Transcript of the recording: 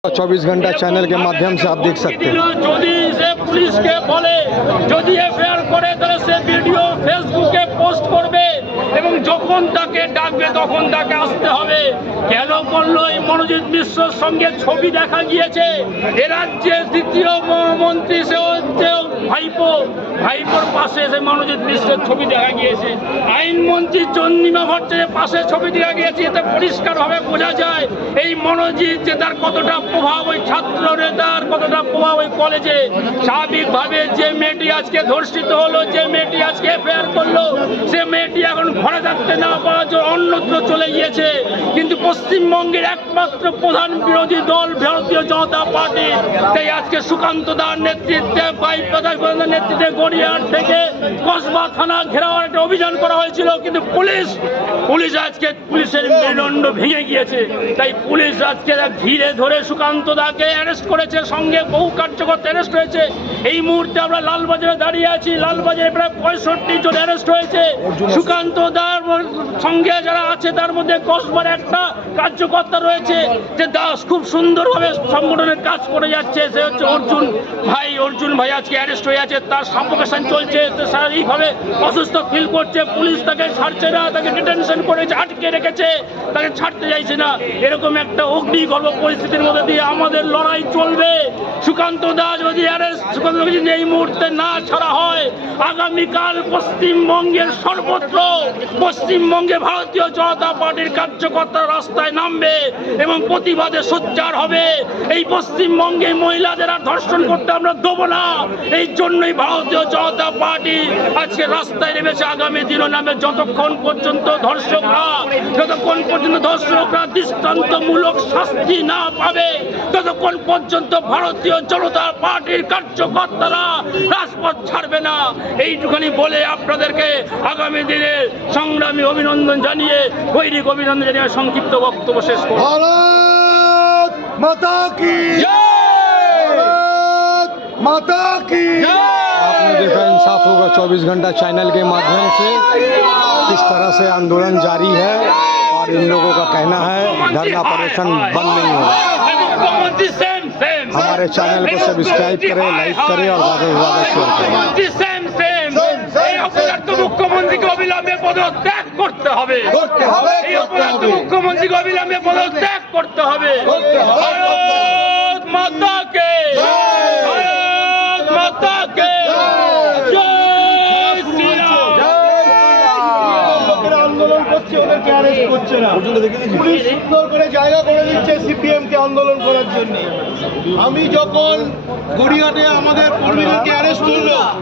24 घंटा चैनल के माध्यम से आप देख सकते हैं। যদি সে পুলিশকে বলে যদি এফআইআর করে তাহলে সে ভিডিও ফেসবুকে পোস্ট করবে এবং যখন তাকে ডাকবে তখন তাকে আসতে হবে। কেন করলো এই মনোজিৎ মিশ্রর সঙ্গে ছবি দেখা গিয়েছে। এ রাজ্যের দ্বিতীয় মন্ত্রী সে হচ্ছে ভাইপোর পাশে সে মনোজিৎ মিশ্রের ছবি দেখা গিয়েছে। আইনমন্ত্রী চন্দ্রিমা ভট্টাচার্যের পাশে ছবি দেখা গিয়েছে। এতে পরিষ্কারভাবে বোঝা যায় এই মনোজিৎ যে তার কতটা প্রভাব ওই ছাত্র নেতার, কতটা প্রভাব ওই কলেজে। স্বাভাবিকভাবে যে মেয়েটি আজকে ধর্ষিত হলো, যে মেয়েটি আজকে এফআইআর করলো, সে মেয়েটি এখন ঘরে থাকতে না পাওয়ার জন্য অন্যত্র চলে গিয়েছে। কিন্তু পশ্চিমবঙ্গের একমাত্র প্রধান বিরোধী দল ভারতীয় জনতা পার্টি, তাই আজকে সুকান্ত দার নেতৃত্বে নেতৃত্বে গড়িয়াহাট থেকে কসবা থানা ঘেরাওয়ার একটা অভিযান করা হয়েছিল। কিন্তু পুলিশ আজকে পুলিশের মেরুদণ্ড ভেঙে গিয়েছে। তাই পুলিশ আজকে ঘিরে ধরে সুকান্ত দাকে অ্যারেস্ট করেছে, সঙ্গে বহু কার্যকর্তা অ্যারেস্ট হয়েছে। এই মুহূর্তে আমরা লালবাজারে দাঁড়িয়ে আছি। লালবাজারে প্রায় 65 জন অ্যারেস্ট হয়েছে। সুকান্ত দার সঙ্গে যারা আছে তার মধ্যে কসবার একটা কার্যকর্তা রয়েছে যে দাস খুব সুন্দরভাবে সংগঠনের কাজ করে যাচ্ছে, সে হচ্ছে অর্জুন ভাই আজকে অ্যারেস্ট হয়ে আছে। তার সাফোকেশন চলছে, শারীরিকভাবে অসুস্থ ফিল করছে। পুলিশ তাকে ছাড়ছে না, তাকে ডিটেনশন করেছে, আটকে রেখেছে, তাকে ছাড়তে চাইছে না। এরকম একটা অগ্নিগর্ভ পরিস্থিতির মধ্যে দিয়ে আমাদের লড়াই চলবে। সুকান্ত দাস যদি এই মুহূর্তে না ছাড়া হয়, আগামীকাল পশ্চিমবঙ্গের সর্বত্র পশ্চিমবঙ্গে ভারতীয় জনতা পার্টির কার্যকর্তারা রাস্তায় নামবে এবং প্রতিবাদে সোচ্চার হবে। এই পশ্চিমবঙ্গে মহিলাদের আর ধর্ষণ করতে আমরা দেবো না। এই জন্যই ভারতীয় জনতা পার্টি আজকে রাস্তায় নেমেছে। আগামী দিনও নামে যতক্ষণ পর্যন্ত ধর্ষকরা দৃষ্টান্তমূলক শাস্তি না পাবে, ততক্ষণ পর্যন্ত ভারতীয় জনতা পার্টির কার্যকর্তারা রাজপথ ছাড়বে না। এইটুখানি বলে আপনাদেরকে আগামী দিনে সংগ্রামী অভিনন্দন জানিয়ে, গৈরিক অভিনন্দন জানিয়ে সংক্ষিপ্ত বক্তব্য শেষ করব। भारत माता की जय, भारत माता की जय। आपने देखा इंसाफ होगा 24 घंटा चैनल के माध्यम से किस तरह से आंदोलन जारी है और इन लोगों का कहना है धरना प्रदर्शन बंद नहीं होगा। हमारे चैनल को सब्सक्राइब करें, लाइक करें और ज़्यादा से ज़्यादा शेयर करें। মুখ্যমন্ত্রীকে অবিলম্বে পদত্যাগ করতে হবে। মুখ্যমন্ত্রীকে অবিলম্বে পদত্যাগ করতে হবে। ভারত মাতা কে, ভারত মাতা কে জয় শ্রীরাম। আন্দোলন করছে, ওদেরকে অ্যারেস্ট করছে না। পুলিশ সুন্দর করে জায়গা করে দিচ্ছে সিপিএম কে আন্দোলন করার জন্য। আমি যখন গড়িয়াহাটে আমাদের কর্মীদেরকে অ্যারেস্ট করলো,